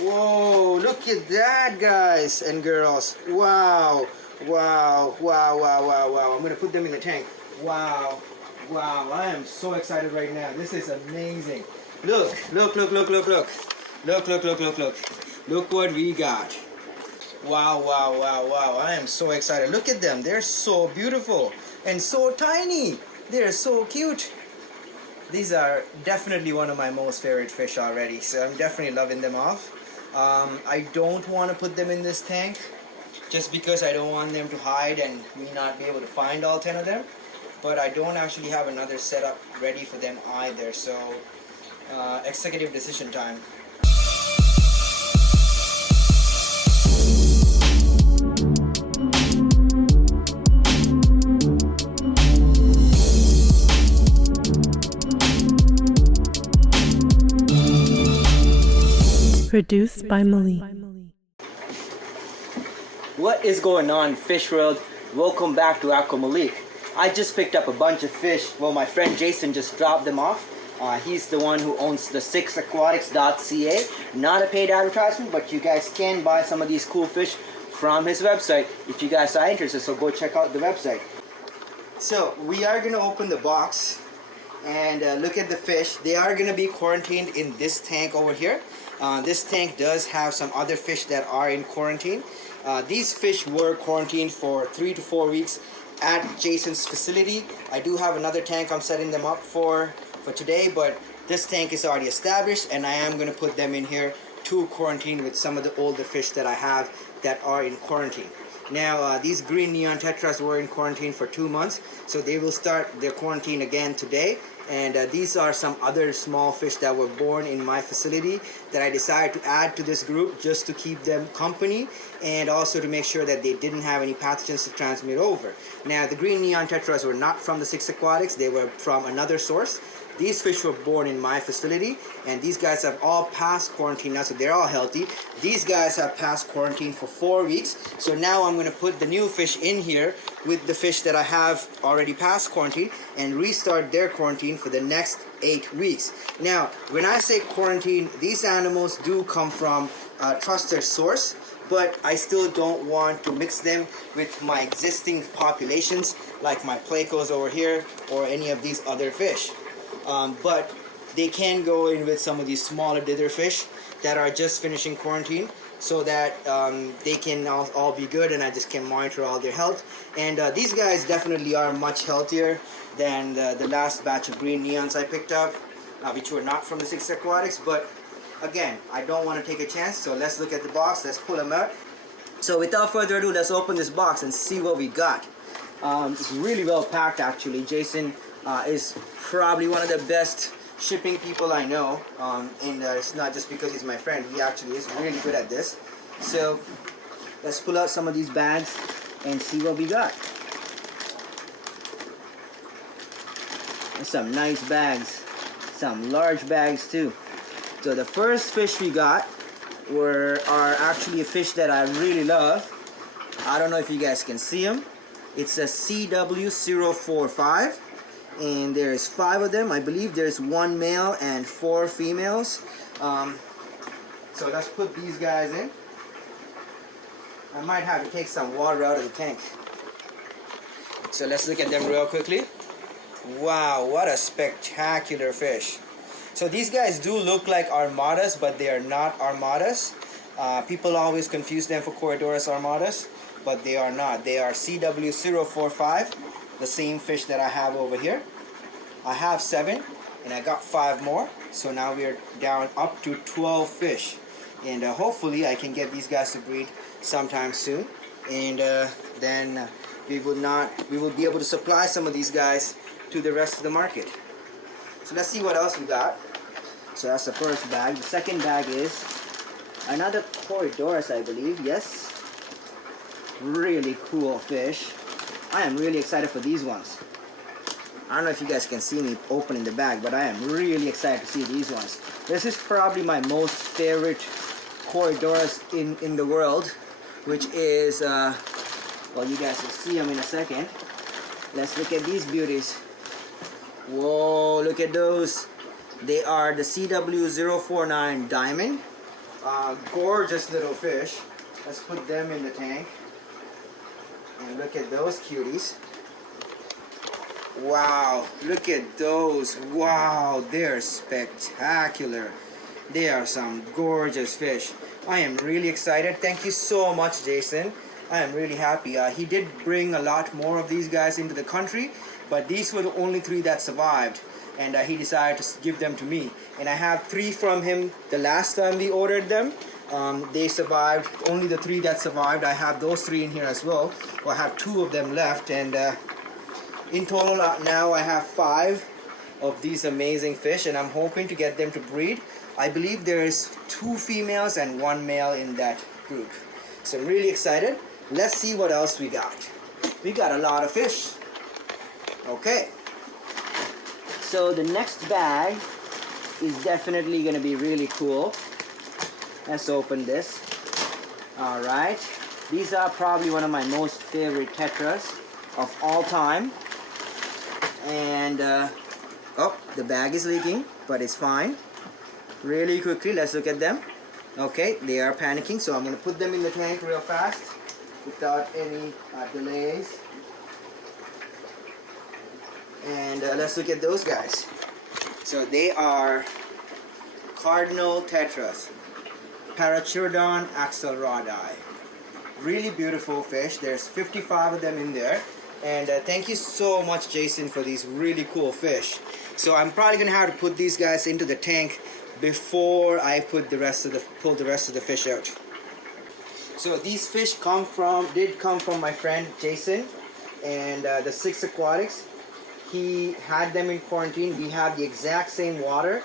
Whoa, look at that, guys and girls. Wow, wow, wow, wow, wow, wow. I'm gonna put them in the tank. Wow, wow, I am so excited right now. This is amazing. Look, look, look, look, look, look. Look, look, look, look, look. Look what we got. Wow, wow, wow, wow. I am so excited. Look at them. They're so beautiful and so tiny. They're so cute. These are definitely one of my most favorite fish already, so I'm definitely loving them off. I don't want to put them in this tank just because I don't want them to hide and me not be able to find all 10 of them. But I don't actually have another setup ready for them either, so executive decision time. Produced by Malik. What is going on, fish world? Welcome back to AquaMalik. I just picked up a bunch of fish. Well, my friend Jason just dropped them off. He's the one who owns the 6aquatics.ca. Not a paid advertisement, but you guys can buy some of these cool fish from his website if you guys are interested, so go check out the website. So we are going to open the box and look at the fish. They are going to be quarantined in this tank over here. This tank does have some other fish that are in quarantine. These fish were quarantined for 3 to 4 weeks at Jason's facility. I do have another tank I'm setting them up for today, but this tank is already established and I am going to put them in here to quarantine with some of the older fish that I have that are in quarantine. Now these green neon tetras were in quarantine for 2 months, so they will start their quarantine again today. And these are some other small fish that were born in my facility that I decided to add to this group just to keep them company and also to make sure that they didn't have any pathogens to transmit over. Now the green neon tetras were not from the 6 Aquatics, they were from another source. These fish were born in my facility and these guys have all passed quarantine now, so they're all healthy. These guys have passed quarantine for 4 weeks, so now I'm going to put the new fish in here with the fish that I have already passed quarantine and restart their quarantine for the next 8 weeks. Now, when I say quarantine, these animals do come from a trusted source, but I still don't want to mix them with my existing populations like my plecos over here or any of these other fish. But they can go in with some of these smaller dither fish that are just finishing quarantine so that they can all be good and I just can monitor all their health. And these guys definitely are much healthier than the last batch of green neons I picked up, which were not from the 6 Aquatics. But again, I don't want to take a chance, so let's look at the box, let's pull them out. So without further ado, let's open this box and see what we got. It's really well packed actually. Jason is probably one of the best shipping people I know, and it's not just because he's my friend, he actually is really good at this. So let's pull out some of these bags and see what we got. There's some nice bags, some large bags too. So the first fish we got are actually a fish that I really love. I don't know if you guys can see them. It's a CW045 and there's 5 of them. I believe there's 1 male and 4 females. So let's put these guys in. I might have to take some water out of the tank. So let's look at them real quickly. Wow, what a spectacular fish. So these guys do look like armadas, but they are not armadas. People always confuse them for Corydoras armadas, but they are not. They are CW045, the same fish that I have over here. I have 7 and I got 5 more, so now we are down up to 12 fish, and hopefully I can get these guys to breed sometime soon, and then we will be able to supply some of these guys to the rest of the market. So let's see what else we got. So that's the first bag. The second bag is another Corydoras, I believe. Yes, really cool fish. I am really excited for these ones. I don't know if you guys can see me opening the bag, but I am really excited to see these ones. This is probably my most favorite Corydoras in the world, which is, well, you guys will see them in a second. Let's look at these beauties. Whoa, look at those. They are the CW049 Diamond. Gorgeous little fish. Let's put them in the tank. And look at those cuties. Wow, look at those. Wow, they're spectacular. They are some gorgeous fish. I am really excited. Thank you so much, Jason. I am really happy. He did bring a lot more of these guys into the country, but these were the only 3 that survived, and he decided to give them to me. And I have 3 from him the last time we ordered them. They survived. Only the 3 that survived. I have those 3 in here as well. Well, I have 2 of them left, and in total now I have 5 of these amazing fish, and I'm hoping to get them to breed. I believe there's 2 females and 1 male in that group. So I'm really excited. Let's see what else we got. We got a lot of fish. Okay. So the next bag is definitely going to be really cool. Let's open this. Alright. These are probably one of my most favorite tetras of all time. And oh, the bag is leaking, but it's fine. Really quickly, let's look at them. Okay, they are panicking, so I'm going to put them in the tank real fast without any delays. And let's look at those guys. So they are cardinal tetras, Parachirodon axelrodi. Really beautiful fish. There's 55 of them in there. And thank you so much, Jason, for these really cool fish. So I'm probably gonna have to put these guys into the tank before I put the rest of the pull the rest of the fish out. So these fish did come from my friend Jason, and the 6 Aquatics. He had them in quarantine. We have the exact same water.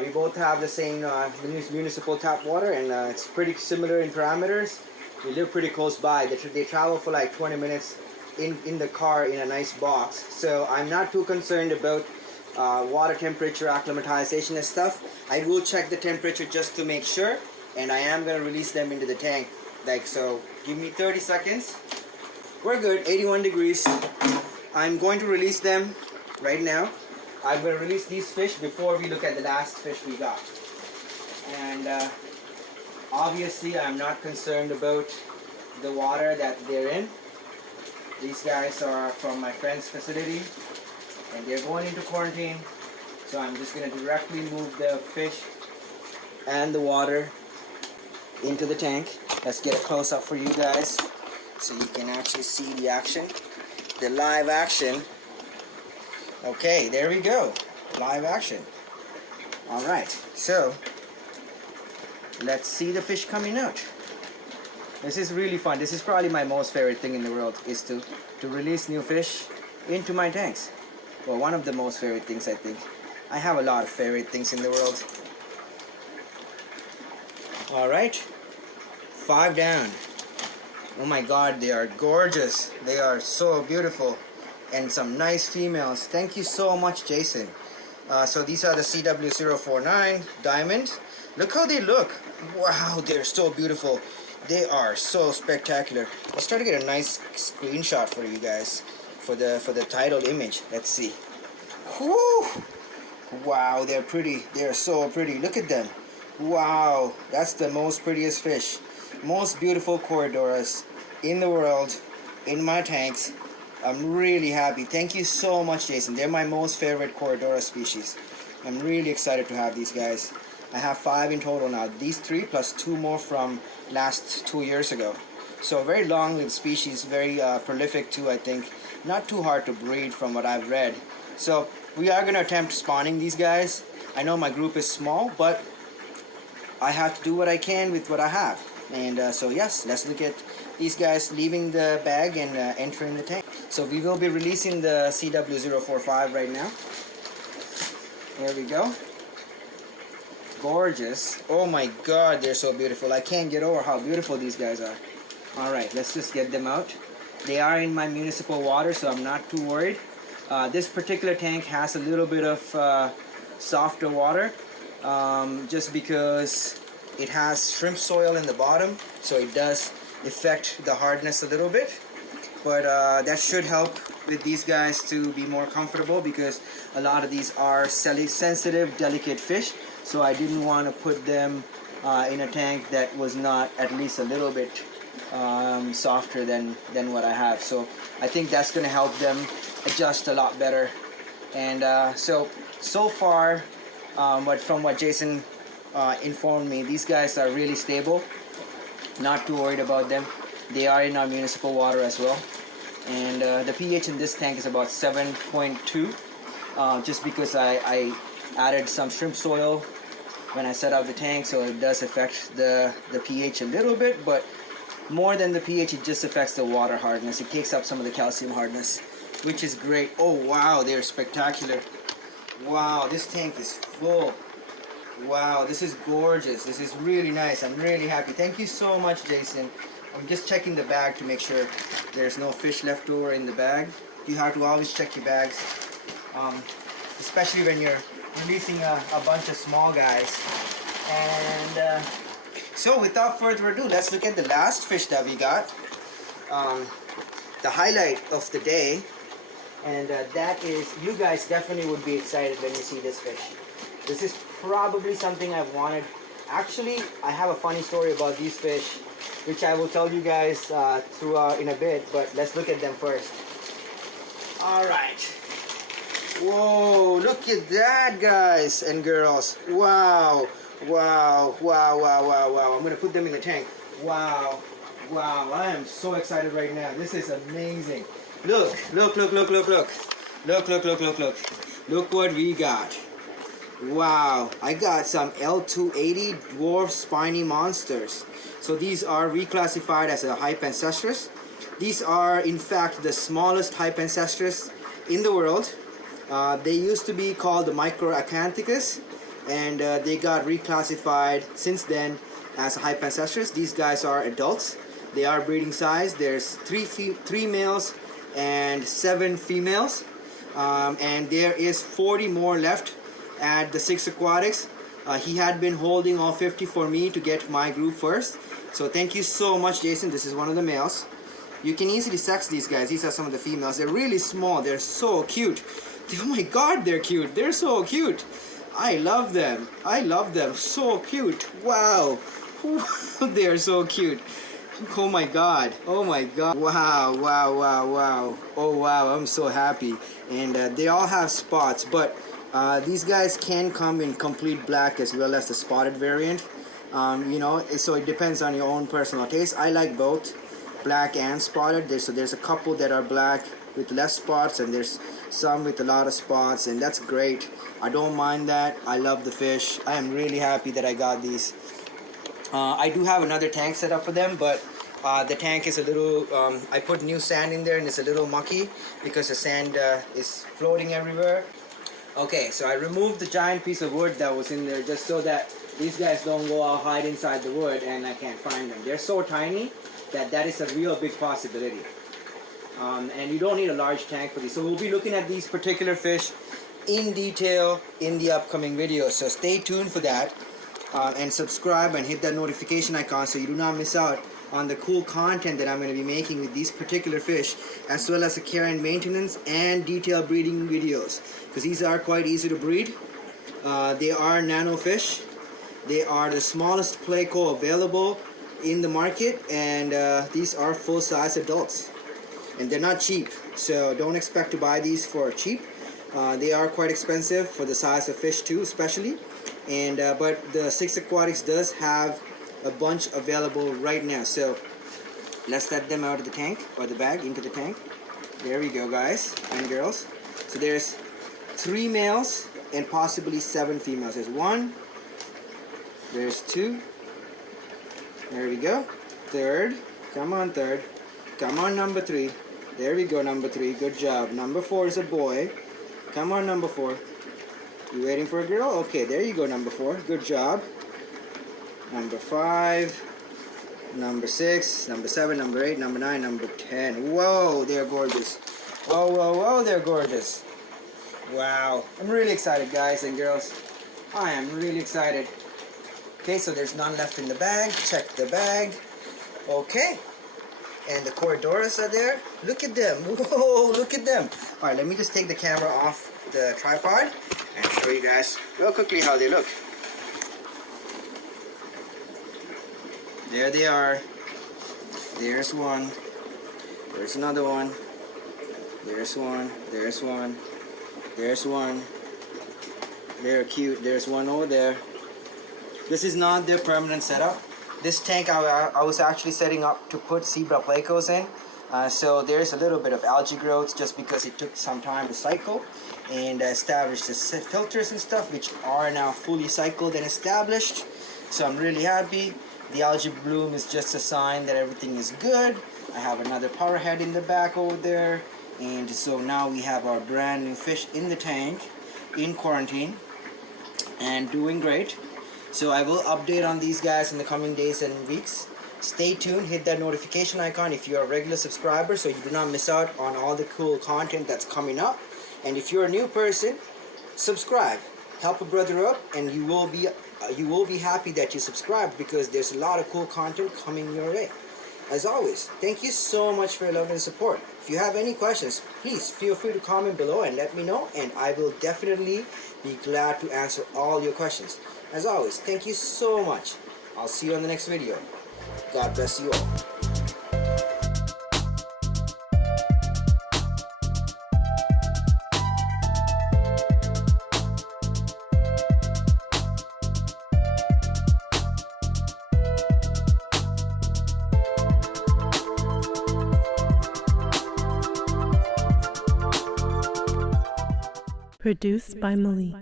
We both have the same municipal tap water, and it's pretty similar in parameters. We live pretty close by. They travel for like 20 minutes in the car in a nice box. So I'm not too concerned about water temperature, acclimatization and stuff. I will check the temperature just to make sure, and I am going to release them into the tank. Like so. Give me 30 seconds. We're good. 81 degrees. I'm going to release them right now. I'm going to release these fish before we look at the last fish we got. And obviously I'm not concerned about the water that they're in. These guys are from my friend's facility, and they're going into quarantine. So I'm just going to directly move the fish and the water into the tank. Let's get a close-up for you guys so you can actually see the action. The live action. Okay, there we go. Live action. Alright, so let's see the fish coming out. This is really fun. This is probably my most favorite thing in the world, is to release new fish into my tanks. Well, one of the most favorite things, I think. I have a lot of favorite things in the world. Alright, 5 down. Oh my god, they are gorgeous. They are so beautiful. And some nice females. Thank you so much, Jason. So these are the CW049 Diamond. Look how they look. Wow, they're so beautiful. They are so spectacular. Let's try to get a nice screenshot for you guys for the title image. Let's see. Whoo! Wow, they're pretty. They're so pretty. Look at them. Wow, that's the most prettiest fish. Most beautiful Corydoras in the world in my tanks. I'm really happy. Thank you so much, Jason. They're my most favorite Corydoras species. I'm really excited to have these guys. I have 5 in total now. These 3 plus 2 more from last 2 years ago. So very long-lived species, very prolific too, I think. Not too hard to breed from what I've read. So we are going to attempt spawning these guys. I know my group is small, but I have to do what I can with what I have. And so yes, let's look at these guys leaving the bag and entering the tank. So we will be releasing the CW045 right now. There we go. Gorgeous. Oh my god, they're so beautiful. I can't get over how beautiful these guys are. Alright, let's just get them out. They are in my municipal water, so I'm not too worried. This particular tank has a little bit of softer water, just because it has shrimp soil in the bottom, so it does affect the hardness a little bit. But that should help with these guys to be more comfortable, because a lot of these are sensitive, delicate fish. So I didn't want to put them in a tank that was not at least a little bit softer than what I have. So I think that's going to help them adjust a lot better. And so far, from what Jason informed me, these guys are really stable. Not too worried about them. They are in our municipal water as well. And the pH in this tank is about 7.2, just because I added some shrimp soil when I set up the tank, so it does affect the pH a little bit, but more than the pH, it just affects the water hardness. It takes up some of the calcium hardness, which is great. Oh wow, they're spectacular. Wow, this tank is full. Wow, this is gorgeous. This is really nice. I'm really happy. Thank you so much, Jason. I'm just checking the bag to make sure there's no fish left over in the bag. You have to always check your bags, especially when you're releasing a bunch of small guys. And so without further ado, let's look at the last fish that we got. The highlight of the day. And that is, you guys definitely would be excited when you see this fish. This is probably something I've wanted. Actually, I have a funny story about these fish, which I will tell you guys throughout in a bit, but let's look at them first. Alright. Whoa, look at that, guys and girls. Wow. Wow, wow, wow, wow, wow. I'm gonna put them in the tank. Wow. Wow, I am so excited right now. This is amazing. Look, look, look, look, look, look. Look, look, look, look, look. Look what we got. Wow, I got some L280 dwarf spiny monsters. So these are reclassified as a hypencestrus. These are in fact the smallest hypencestrus in the world. They used to be called the Microacanthicus, and they got reclassified since then as a hypencestrus. These guys are adults. They are breeding size. There's three males and 7 females, and there is 40 more left at the 6 Aquatics. He had been holding all 50 for me to get my group first. So thank you so much, Jason. This is one of the males. You can easily sex these guys. These are some of the females. They're really small. They're so cute. Oh my god, they're cute. They're so cute. I love them. I love them. So cute. Wow. They're so cute. Oh my god. Oh my god. Wow, wow, wow, wow. Oh wow, I'm so happy. And they all have spots, but these guys can come in complete black as well as the spotted variant. You know, so it depends on your own personal taste. I like both black and spotted. There's a couple that are black with less spots, and there's some with a lot of spots, and that's great. I don't mind that. I love the fish. I am really happy that I got these. I do have another tank set up for them, but the tank is a little, I put new sand in there and it's a little mucky because the sand is floating everywhere. Okay, so I removed the giant piece of wood that was in there just so that these guys don't go out hide inside the wood and I can't find them. They're so tiny that is a real big possibility. And you don't need a large tank for these. So we'll be looking at these particular fish in detail in the upcoming videos. So stay tuned for that. And subscribe and hit that notification icon so you do not miss out on the cool content that I'm going to be making with these particular fish, as well as the care and maintenance and detailed breeding videos, because these are quite easy to breed. They are nano fish. They are the smallest Pleco available in the market, and these are full-size adults, and they're not cheap, so don't expect to buy these for cheap. They are quite expensive for the size of fish too, especially. And but the 6 Aquatics does have a bunch available right now, so let's let them out of the tank, or the bag into the tank. There we go, guys and girls. So there's 3 males and possibly 7 females. There's 1, there's 2, there we go, 3rd, come on 3rd, come on number 3, there we go, number 3, good job. Number 4 is a boy, come on number 4. You waiting for a girl? Okay, there you go, number 4. Good job. Number 5, number 6, number 7, number 8, number 9, number 10. Whoa, they're gorgeous. Whoa, whoa, whoa, they're gorgeous. Wow. I'm really excited, guys and girls. I am really excited. Okay, so there's none left in the bag. Check the bag. Okay. And the Corridoras are there. Look at them. Whoa, look at them. Alright, let me just take the camera off the tripod and show you guys real quickly how they look. There they are. There's one. There's another one. There's one. There's one. There's one. They're cute. There's one over there. This is not their permanent setup. This tank I was actually setting up to put zebra plecos in. So there's a little bit of algae growth just because it took some time to cycle and establish the filters and stuff, which are now fully cycled and established. So I'm really happy. The algae bloom is just a sign that everything is good. I have another power head in the back over there, and so now we have our brand new fish in the tank in quarantine and doing great. So I will update on these guys in the coming days and weeks. Stay tuned, hit that notification icon if you're a regular subscriber so you do not miss out on all the cool content that's coming up. And if you're a new person, subscribe, help a brother up, and you will be happy that you subscribed, because there's a lot of cool content coming your way. As always, thank you so much for your love and support. If you have any questions, please feel free to comment below and let me know, and I will definitely be glad to answer all your questions. As always, thank you so much. I'll see you on the next video. God bless you all. Produced by Malik.